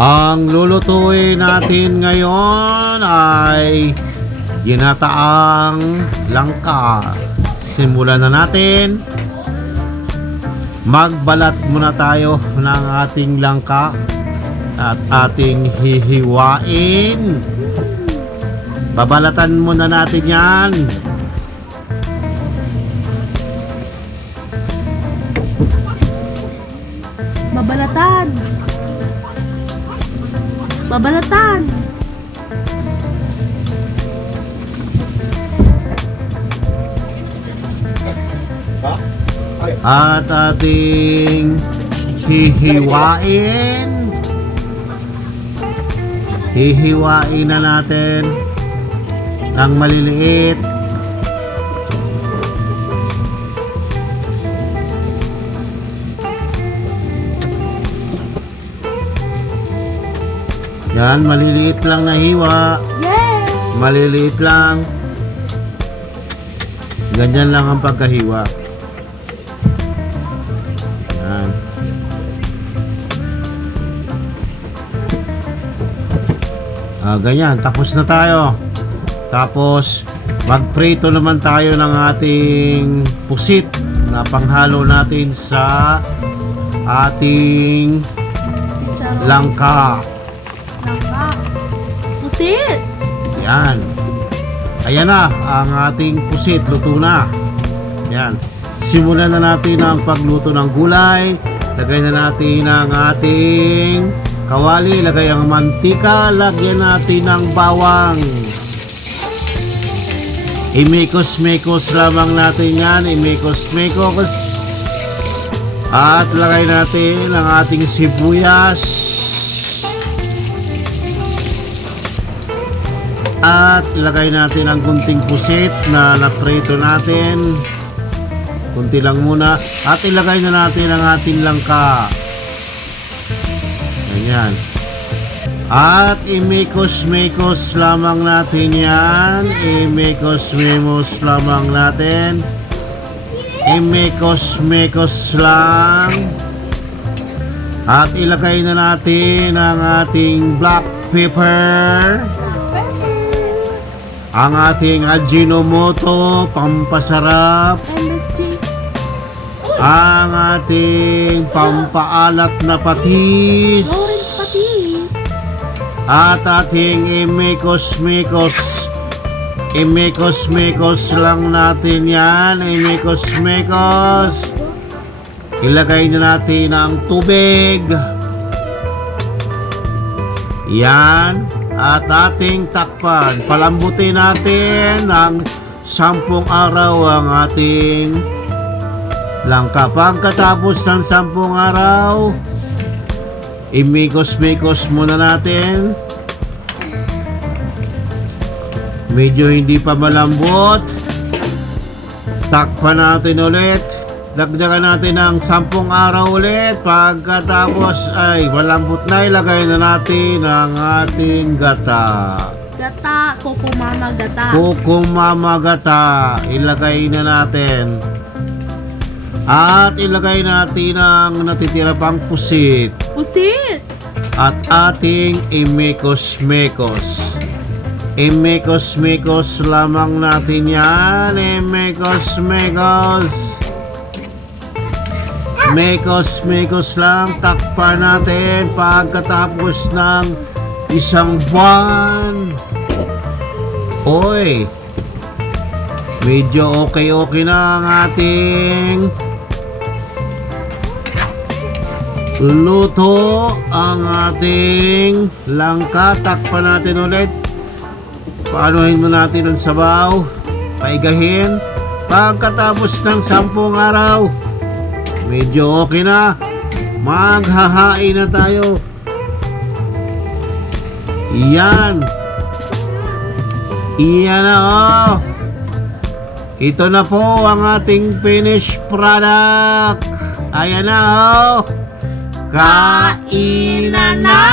Ang lulutuin natin ngayon ay ginataang langka. Simulan na natin. Magbalat muna tayo ng ating langka at ating hihiwain. Babalatan muna natin yan. Babalatan. Babalatan. At ating hihiwain. Hihiwain na natin ng maliliit. Yan, maliliit lang na hiwa. Yay! Maliliit lang. Ganyan lang ang pagkahiwa. Yan. Ganyan, tapos na tayo. Tapos magprito naman tayo ng ating pusit na panghalo natin sa ating Chicharon. langka. Langka. Pusit. Yan. Ayan na ang ating pusit, luto na. Yan. Simulan na natin ang pagluto ng gulay. Lagay na natin ang ating kawali, lagay ang mantika, lagyan natin ng bawang. Imikos-mikos lamang natin yan, imikos-mikos. At lagay natin ang ating sibuyas. At lagay natin ang kunting pusit na naprito natin. Kunti lang muna. At ilagay na natin ang ating langka. Ganyan. At imikos-mikos lamang natin yan. Imikos-mikos lamang natin. Imikos-mikos lang. At ilagay na natin ang ating black pepper. Ang ating Ajinomoto, pampasarap. MSG. Ang ating pampaalat na patis. Orange patis. At ating imikos-mikos. Imikos-mikos lang natin yan. Imikos-mikos. Ilagay na natin ang tubig. Yan. At ating takpan. Palambutin natin ng 10 araw ang ating langka. Pagkatapos ng 10 araw, imikos-mikos muna natin. Medyo hindi pa malambot. Takpan natin ulit. Dagdagan natin ng 10 araw ulit. Pagkatapos ay malambot na, ilagay na natin ang ating gata. Gata. Kokomama gata. Kokomama gata. Ilagay na natin. At ilagay natin ang natitira pang pusit. Pusit. At ating imikos-mikos. Imikos-mikos lamang natin yan. Imikos-mikos. Mekos-mekos lang, takpan natin pagkatapos ng 1 buwan. Oy, medyo okay na ang ating luto, ang ating langka. Takpan natin ulit. Paanuhin mo natin ang sabaw, paigahin. Pagkatapos ng 10 araw, medyo okay na. Maghahain na tayo. Iyan. Iyan na oh. Ito na po ang ating finished product. Ayan na oh. Kainan na.